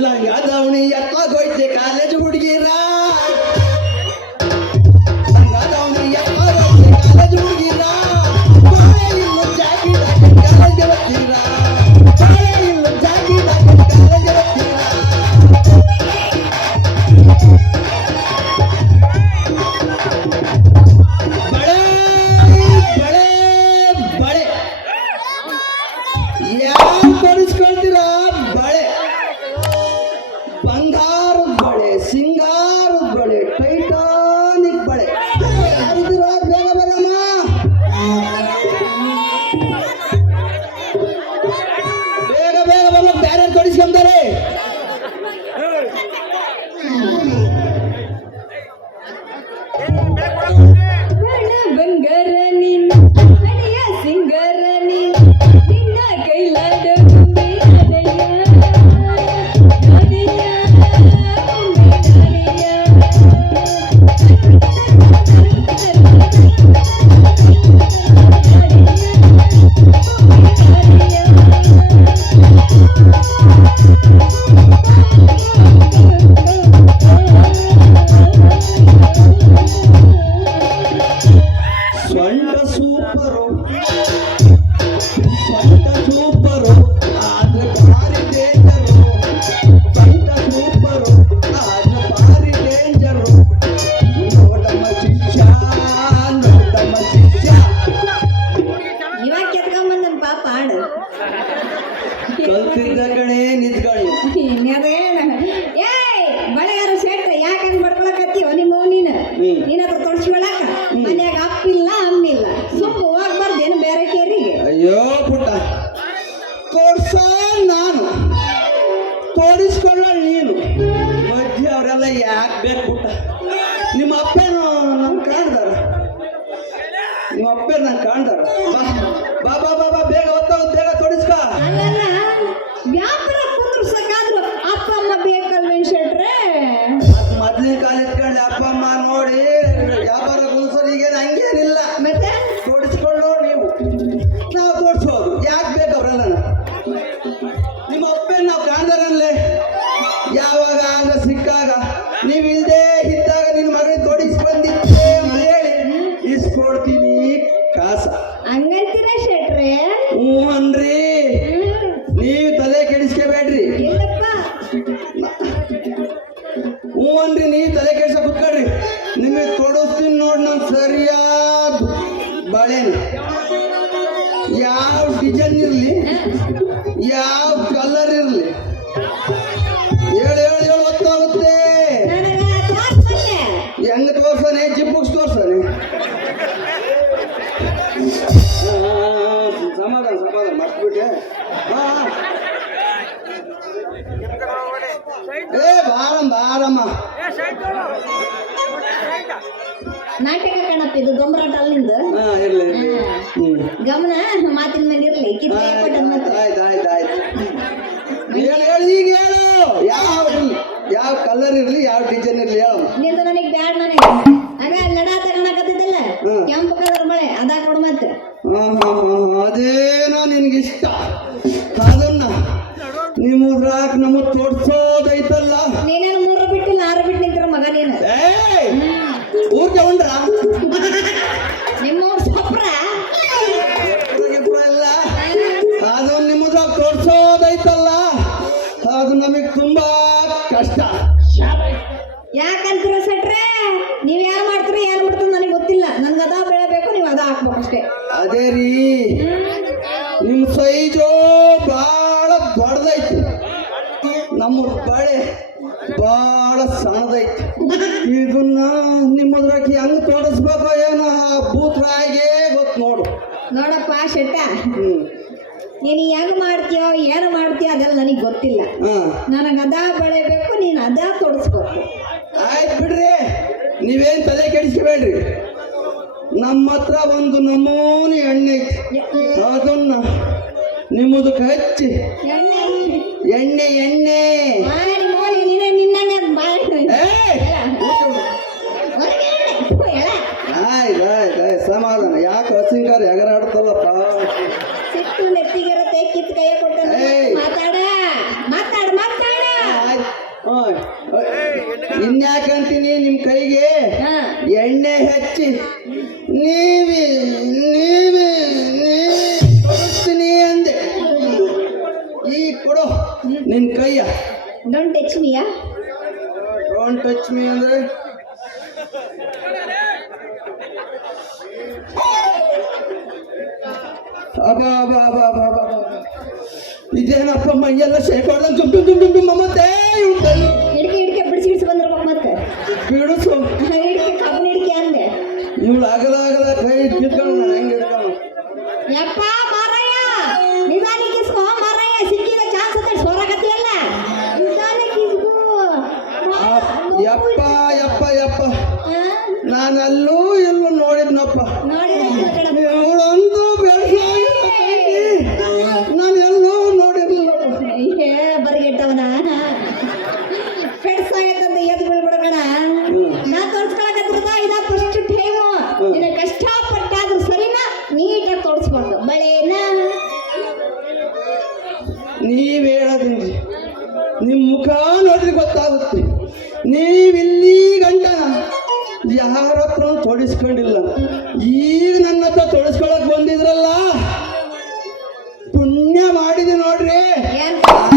ಲಂಗದವಣಿ ಎತ್ತಾಗೋಯ್ತೆ college ಹುಡುಗಿರ ತೋರಿಸ್ಕೊಳ್ತೀರಾ ಬಳೆ ಬಂಗಾರದ ಬಳೆ ಸಿಂಗಾರದ ಬಳೆ ಟೈಟಾನಿಕ್ ಬಳೆ ಯಾರಿದ್ದೀರಾ ಬೇಗ ಬರಮ್ಮ ಬೇಗ ಬೇಗ ಬರೋ ಬ್ಯಾರೆ ತೋರಿಸ್ಕೊಂತಾರೆ ಬಂಗಾರ ನೀನು ಸಿಂಗಾರ ನೀನು ಕೈಲಾದ ಸೊಂಟ ಸೂಪರು ಸೊಂಟ ಸೂಪರು ಆದ್ರೆ ಭಾರಿ ಡೇಂಜರು ಸೊಂಟ ಸೂಪರು ಆದ್ರೆ ಭಾರಿ ಡೇಂಜರು ನೋಡಮ್ಮ ಶಿಷ್ಯ ನೋಡಮ್ಮ ಶಿಷ್ಯ ಇವಾಗ ಕೆತ್ಕೊಂಬಂದನ್ ಪಾಪ ಹಾಡು ಕಲ್ತಿದ್ದ ಕಣೆ ನಿದ್ಗಳು ಏಯ್ ಬಳೆಗಾರ ಸೇಟ್ ಯಾಕೆ ಹಂಗ್ ಬಡ್ಕೊಳಕತ್ತೀವ ನಿಮ್ಮ ನೀನು ನೀನ್ ಹತ್ರ ತೊಡ್ಸ್ಕೊಳಕ ಮನ್ಯಾಗ ಅಪ್ಪಿಲ್ಲ ಅಮ್ಮಿಲ್ಲ ಸುಮ್ಮ ಹೋಗ್ಬಾರ್ದೇನು ಬೇರೆ ಕೇರಿಗೆ ಅಯ್ಯೋ ಪುಟ್ಟ ತೋರ್ಸ ನಾನು ತೋರಿಸ್ಕೊಳ್ಳ ನೀನು ಮಧ್ಯೆ ಅವರೆಲ್ಲ ಯಾಕೆ ಬೇಕು ಪುಟ್ಟ ನಿಮ್ಮ ಅಪ್ಪೇನು ನನ್ ಕಾಣ್ದಾರ ನಿಮ್ಮ ಅಪ್ಪೇ ನನ್ ಕಾಣ್ದಾರ ಬಾ ಬಾ ಬಾ ಬಾ ಬೇಗ ಹೊತ್ತ ಬೇಗ ತೋರಿಸ್ಕೊ ಅಲ್ಲಲ್ಲ ವ್ಯಾಪಾರ ಕುಂದ್ರಸಕ್ಕಾದ್ರು ಅಪ್ಪ ಅಮ್ಮ ಬೇಕಲ್ವೇನ್ ಶೆಟ್ರೆ ಮೊದ್ಲಿನ ಕಾಲ ಎತ್ಕೊಂಡು ಅಪ್ಪ ಅಮ್ಮ ನೋಡಿ ವ್ಯಾಪಾರ ಕುಂದ್ಸೋರಿಗೇನು ಹಂಗೇನಿಲ್ಲ ಮತ್ತೆ ತೋರಿಸ್ಕೊಳ್ಳೋ ನೀವು ನಾವು ತೋರಿಸೋದು ಯಾಕೆ ಬೇಕು ಅವರೆಲ್ಲ ನಿಮ್ಮ ಅಪ್ಪೇ ನಾವು ಕಾಣ್ದಾರನ್ಲೇ ಯಾವಾಗ ಆಗ ಸಿಕ್ಕಾಗ ನೀವು ಇಲ್ದೇ ಇದ್ದಾಗ ನಿನ್ನ ಮಗನಿಗೆ ತೋಡಿಸ್ಬಂದಿದ್ದೆ ಅಂತ ಹೇಳಿ ಇಸ್ಕೊಡ್ತೀನಿ ಕಾಸ ಹಂಗಂತೀರ ಶೆಟ್ರೆ ಹ್ಞೂ ಅನ್ರಿ ನೀವು ತಲೆ ಕೆಡಿಸ್ಕೋಬೇಡ್ರಿ ಇಲ್ಲಪ್ಪ ಹ್ಞೂ ಅನ್ರಿ ನೀವು ತಲೆ ಕೆಡಿಸ ಕುತ್ಕೊಳ್ರಿ ನಿಮಗೆ ತೊಡಸ್ತೀನಿ ನೋಡಿ ನಾನು ಸರಿಯಾದ ಬಳೆನ ಯಾವ ಡಿಸೈನ್ ಇರಲಿ ಯಾವ ಕಲರ್ ಇರಲಿ ಹೇಳು ಹೇಳು ಹೇಳು ಗೊತ್ತಾಗುತ್ತೆ ನನಗ ತೋರ್ಸ್ಬಲ್ಲೆ ಹೆಂಗ ತೋರ್ಸಾನೆ ಜಿಪ್ಪುಕ್ಸ್ ತೋರ್ಸಾನೆ ಸಮಾಧಾನ ಸಮಾಧಾನ ಮರ್ತ್ಬಿಟ್ಟೆ ಏ ಬಾರಮ್ಮ ಬಾರಮ್ಮ ನಾಟಕ ಕಣಪ್ಪ ಇದು ಗೊಬ್ಬರಾಟ ಅಲ್ಲಿಂದ ಇರ್ಲಿ ಗಮನ ಮಾತಿನ ಮೇಲೆ ಇರ್ಲಿ ಆಯ್ತು ಆಯ್ತು ಆಯ್ತು ಹೇಳು ಹೇಳು ಈಗ ಹೇಳು ಯಾವ ಕಲರ್ ಇರ್ಲಿ ಯಾವ ಡಿಸೈನ್ ಇರ್ಲಿ ಹೇಳು ನಿಂದು ನನಗೆ ಬ್ಯಾಡ ನನಗೆ ಆಗ ನಡ ತಗೊಳಕತ್ತಿದ್ದಲ್ಲ ಕೆಂಪು ಕಲರ್ ಬಳೆ ಅದಾ ಕೊಡು ಮತ್ತೆ ಅದೇನೋ ನಿನ್ಗಿಷ್ಟ ಅದನ್ನ ನಿಮ್ಮ ಉದ್ರಾಕ್ ನಮಗ್ ತೋರ್ಸೋದೈತಲ್ಲ ನೀನೇನು 3 ಬಿಟ್ಟಿಲ್ಲ 6 ಬಿಟ್ಟು ನಿಂತಿರ ಮಗ ನೀನು ಊರ್ಗೆ ಉಂಡ್ರ ನಿಮ್ಮವ್ರ ಸೊಪ್ರ ಇಲ್ಲ ಅದು ನಿಮ್ಮ ಉದ್ರಾಕ್ ತೋರ್ಸೋದೈತಲ್ಲ ಅದು ನಮಗ್ ತುಂಬಾ ಕಷ್ಟ ಯಾಕಂತೀರ ಸೆಟ್ರೆ ನೀವ್ ಯಾರು ಮಾಡ್ತೀರಿ ಯಾರು ಮಾಡ್ತೀರಿ ನನಗೆ ಗೊತ್ತಿಲ್ಲ ನನ್ಗೆ ಅದ ಬೆಳಬೇಕು ನೀವು ಅದ ಹಾಕ್ಬೇಕು ಅಷ್ಟೇ ಅದೇ ರೀ ನಿಮ್ಮ ಸೈಜು ಬಹಳ ದೊಡ್ಡದೈತಿ ನಮ್ಮ ಬಳೆ ಬಹಳ ಸಣ್ಣದೈತಿ ಇದನ್ನ ನಿಮ್ಮದ್ರಾಗಿ ಹೆಂಗ್ ತೋರಿಸ್ಬೇಕೋ ಏನೋ ಭೂತರಾಯಿಗೆ ಗೊತ್ತು ನೋಡು ನೋಡಪ್ಪ ಶೆಟ್ಟ ನೀನು ಹೆಂಗ್ ಮಾಡ್ತೀಯೋ ಏನು ಮಾಡ್ತೀಯೋ ಅದೆಲ್ಲ ನನಗೆ ಗೊತ್ತಿಲ್ಲ ನನಗೆ ಅದ ಬೆಳೆಬೇಕು ನೀನು ಅದ ತೊಡಸ್ಬೇಕು ಆಯ್ತು ಬಿಡ್ರಿ ನೀವೇನ್ ತಲೆ ಕೆಡಿಸ್ಕೋಬೇಡ್ರಿ ನಮ್ಮ ಹತ್ರ ಒಂದು ನಮೂನಿ ಎಣ್ಣೆ ಐತಿ ಅದನ್ನ ನಿಮ್ಮದಕ್ಕೆ ಹಚ್ಚಿ ಎಣ್ಣೆ ಎಣ್ಣೆ ಆಯ್ತು ಆಯ್ತು ಸಮಾಧಾನ ಯಾಕೆ ಹಸಿಂಗಾರ ಎಗರಾಡ್ತಲ್ಲಪ್ಪ ಸಿಟ್ಟು ನೆತ್ತಿಗೆರ ತೆಕ್ಕಿತ್ತು ಕೈಯ ಕೊಡ್ತಾನೆ ಮಾತಾಡ ಮಾತಾಡ ಮಾತಾಡ ಎಣ್ಣೆ ಹಚ್ಚಿ ನೀವಿ ನೀವಿ ನೀವಿ ಕೊಡಿಸ್ತೀನಿ ಅಂದೆ. ಈ ಕೊಡು ನಿನ್ ಕೈಯ. ಡೋಂಟ್ ಟಚ್ ಮೀಯಾ. ಡೋಂಟ್ ಟಚ್ ಮೀ ಅಂದ್ರೆ ಅಬಾ ಅಬಾ ಅಬಾ ಅಬಾ ಅಬಾ ಅಬಾ. ಇದೇನಪ್ಪ ಮೈಯೆಲ್ಲ ಸೇರ್ಕೊಂಡ್ದಂಗೆ ದುಮ್ ದುಮ್ ದುಮ್ ದುಮ್ ಮಮ್ಮತ್ತೆ ಉಂಟಲ್ಲಿ. ಹಿಡಿಕೆ ಬಿಡಿಸಿ ಬಂದಿರ್ಬೇಕು ಮತ್ತೆ. ಬಿಡಿಸು. ಹಿಡಿಕೆ ಕಬ್ಬು ಹಿಡಿಕೆ ಅಂದೆ. ಇವಳು ಆಗದ ಕೈ ಕಿತ್ಕೊಂಡು ನಾನು ಹೆಂಗೆ ಹಿಡ್ಕೊಂಡು. ಯಪ್ಪ ಮಾರಯ್ಯ ನಿಧಾನಕ್ಕೆ ಇಸ್ಕೋ ಮಾರಯ್ಯ, ಸಿಕ್ಕಿದ ಚಾನ್ಸ್ ಅಂತ ಸೋರಾಕತ್ತಿಯಲ್ಲ, ನಿಧಾನಕ್ಕೆ ಇಸ್ಕೋ. ಯಪ್ಪ ಯಪ್ಪ ಯಪ್ಪ ನಾನಲ್ಲೂ ಎಲ್ಲೂ ನೋಡಿದ್ನಪ್ಪ. ಇವಳಂತೂ ಬೆಳೆಸ ನಾನು ಎಲ್ಲೂ ನೋಡಿರ್ಲಿಲ್ಲಪ್ಪ. ಬರಿಗೆಟ್ಟವನ ಪೆಡ್ಸಾಗತ್ತಂತ ಎದ್ದು ಬೀಳ್ಬಿಡೋಣ. ನಾ ತೋರಿಸ್ಕೊಳಕತ್ತಿರದ ಇದ ಫಸ್ಟ್ ಟೈಮು. ನಿನ್ನ ಕಷ್ಟಪಟ್ಟಾದ್ರೂ ಸರಿನಾ ನೀಟಾಗಿ ತೋರಿಸ್ಬಾರ್ದು ಬಳೆನ. ನೀವ್ ಹೇಳೋದ್ರಿ ನಿಮ್ ಮುಖ ನೋಡಿದ್ರೆ ಗೊತ್ತಾಗುತ್ತೆ. ನೀವಿಲ್ಲಿ ಗಂಟ ಯಾರ ಹತ್ರ ತೊಡಿಸ್ಕೊಂಡಿಲ್ಲ. ಈಗ ನನ್ನ ಹತ್ರ ತೊಡಿಸ್ಕೊಳಕ್ ಬಂದಿದ್ರಲ್ಲ, ಪುಣ್ಯ ಮಾಡಿದೆ ನೋಡ್ರಿ.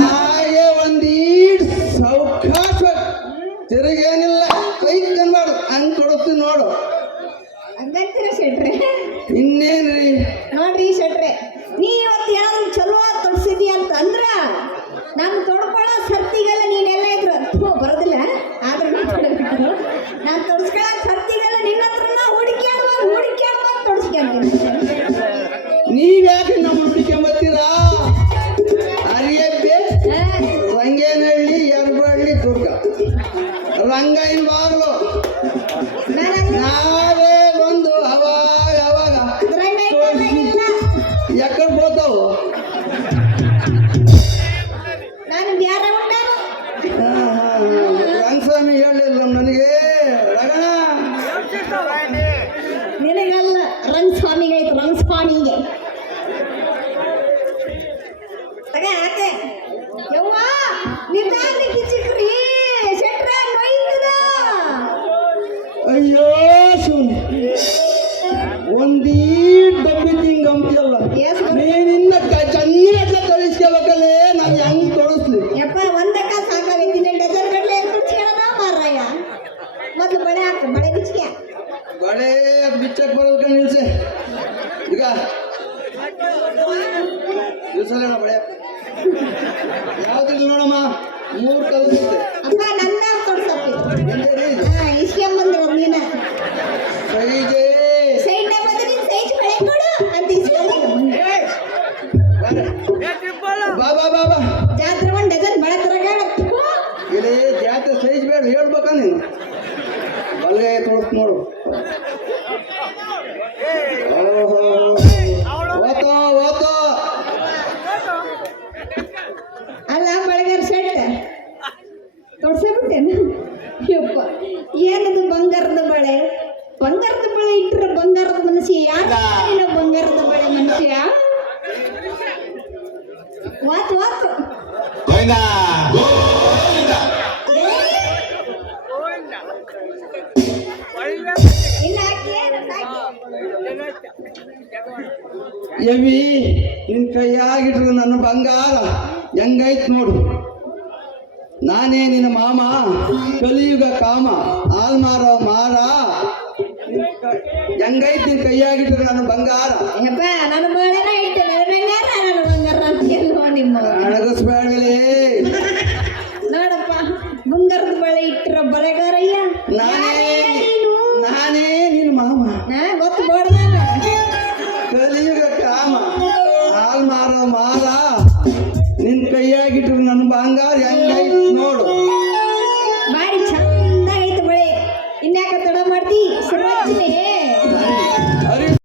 ಹಾಗೆ ಒಂದೀಟ್ ಸೌಕಾಶ ತಿರುಗೇನಿಲ್ಲ, ಕೈ ತಿನ್ಬಾರ್ದು ಹಂಗ್ ಕೊಡಿಸ್ತೀನಿ ನೋಡು. ಹಂಗಂತೀರ ಶೆಟ್ರೆ? ಇನ್ನೇನ್ರಿ ನೋಡ್ರಿ ಶೆಟ್ರೆ, ನೀ ಇವತ್ತು ಏನಾದ್ರು ಚಲೋ ತೊಡ್ಸಿದಿ ಅಂತ ಅಂದ್ರ ನಾನು ತೊಡ್ಕೊಳ್ಳೋ ಸರ್ತಿಗೆಲ್ಲ ನೀನೆಲ್ಲ ಇದ್ರು ಬರೋದಿಲ್ಲ. ಆದ್ರೆ ನಾನು ತೊಡ್ಸ್ಕೊಳ್ಳೋ ಸರ್ತಿಗೆಲ್ಲ ನಿನ್ನ ಹತ್ರನ ಹುಡುಕ್ಯಾಡುವಾಗ ತೊಡ್ಸ್ಕೊಂತೀನಿ. ನೀವ್ಯಾಕೆ ನಮ್ಮ ಹುಡುಕೊಂಬತ್ತೀರಾ? ಅರಿಯಬ್ಬೆ ರಂಗೇನಹಳ್ಳಿ ಯರಬಳ್ಳಿ ದುರ್ಗ ರಂಗಯ್ಯನ ಬಾಗ್ಲು ನಾವೇ ಬಂದು ಅವಾಗ ಅವಾಗ ಎಕ್ಕಡ್ ಬೋತಾವು. ನಾನು ಬ್ಯಾರೆ ಉಂಟಾನು ರಂಗಸ್ವಾಮಿ ಹೇಳಿಲ್ಲ ನನಗೆ. ರಗಣ ನಿನಗಲ್ಲ ರಂಗಸ್ವಾಮಿಗೆ ಐತೆ, ರಂಗಸ್ವಾಮಿಗೆ ತಗ ಯಾಕೆ ಯವ್ವ ನಿಧಾನಕ್ಕೆ ಚಿಕ್ರಿ ಶೆಟ್ರೆ ನೋಯ್ತದ. ಅಯ್ಯೋ ಸುನ್ ಒಂದೀ ಡಬ್ಬಿ ತಿಂಗಂತಿಯಲ್ಲ ನೀನಿನ್ನ ಚೆನ್ನಾಗಿ ತೊಳಿಸ್ಕೋಬೇಕಲ್ಲೇ. ನಾನು ಹೆಂಗ್ ತೊಳಸ್ಲಿ ಯಪ್ಪ ಒಂದಕ್ಕ ಸಾಕಾಗೈತಿ. ಡಜನ್ ಗಟ್ಲೆ ಕುಚ್ಕೊಳ್ಳೋಣ ಮಾರಯ್ಯ. ಮೊದ್ಲು ಬಳೆ ಹಾಕು, ಬಳೆ ಬಿಚ್ಚಿಗೆ. ಬಳೆ ಬಿಚ್ಚಕ್ ಬರೋದಕ್ಕೆ ನಿಲ್ಸೆ. ಈಗ ನಿಲ್ಸಲ್ಲ ಬಳೆ ಯಾವ್ದಿಲ್ಲ ನೋಡಮ್ಮ. 3 ಕಲ್ಸುತ್ತೆ ಅಪ್ಪ ನನ್ನ ತೊಡ್ಸಪ್ಪಿ ಇಸ್ಕೊಂಬಂದ್ರು ನೀನ ಸೈಜೇ ಸೈಡ್ ಬಂದ್ರೆ ನೀನ್ ಸೈಜ್ ಬಳೆ ಕೊಡು ಅಂತ ಇಸ್ಕೊಂಬಂದ್ರು. ಬಾಬಾ ಬಾಬಾ ಜಾತ್ರೆ ಒಂದು ಡಜನ್ ಬಳೆ ತರಗ ಇಲ್ಲಿ ಜಾತ್ರೆ ಸೈಜ್ ಬೇಡ ಹೇಳ್ಬೇಕ ನೀನು. ಬಲ್ಗೆ ತೋರಿಸ್ ನೋಡು. ಓಹೋ ಓತೋ ಓತೋ ಅಲ್ಲ ಬಳೆಗಾರ ಶರ್ಟ್ ತೊಡ್ಸೇ ಬಿಟ್ಟೇನು? ಯಪ್ಪ ಏನದು ಬಂಗಾರದ ಬಳೆ? ಬಂಗಾರದ ಬಳೆ ಇಟ್ಟರೆ ಬಂಗಾರದ ಮನುಷ್ಯ ಯಾರು? ಬಂಗಾರದ ಬಳೆ ಮನುಷ್ಯ ವಾತು ವಾತು ಇಲ್ಲ ಎವಿ ನಿನ್ ಕೈಯಾಗಿಟ್ರು ನನ್ನ ಬಂಗಾರ ಹೆಂಗೈತ್ ನೋಡು. ನಾನೇ ನಿನ್ನ ಮಾಮ ಕಲಿಯುಗ ಕಾಮ ಹಾಲ್ ಮಾರೋ ಮಾರ. ಹೆಂಗೈತ್ ನಿನ್ ಕೈಯಾಗಿಟ್ರು ನನ್ನ ಬಂಗಾರ. ಯಪ್ಪ ನನ್ನ ಬಳೆನ ಇಟ್ಟು ನನ್ನ ಬಂಗಾರ ನನ್ನ ಬಂಗಾರ ಅಂತ ಎಲ್ಲೋ ನಿಮ್ಮ ಅಣಗಿಸ್ಬೇಡಲೇ. ನೋಡಪ್ಪ ಬಂಗಾರದ ಬಳೆ ಇಟ್ಟರ ಬಳೆಗಾರಯ್ಯ. ನಾನೇ ನಿನ್ನ ಮಾಮ ಗೊತ್ತು ಬೋಡ್ದ ಕಲಿಯುಗ ಕಾಮ ಹಾಲ್ ಮಾರೋ ಮಾರ. ನಿನ್ ಕೈಯಾಗಿಟ್ರು ನನ್ನ ಬಂಗಾರ ಹೆಂಗೈತ್ ನೋಡು.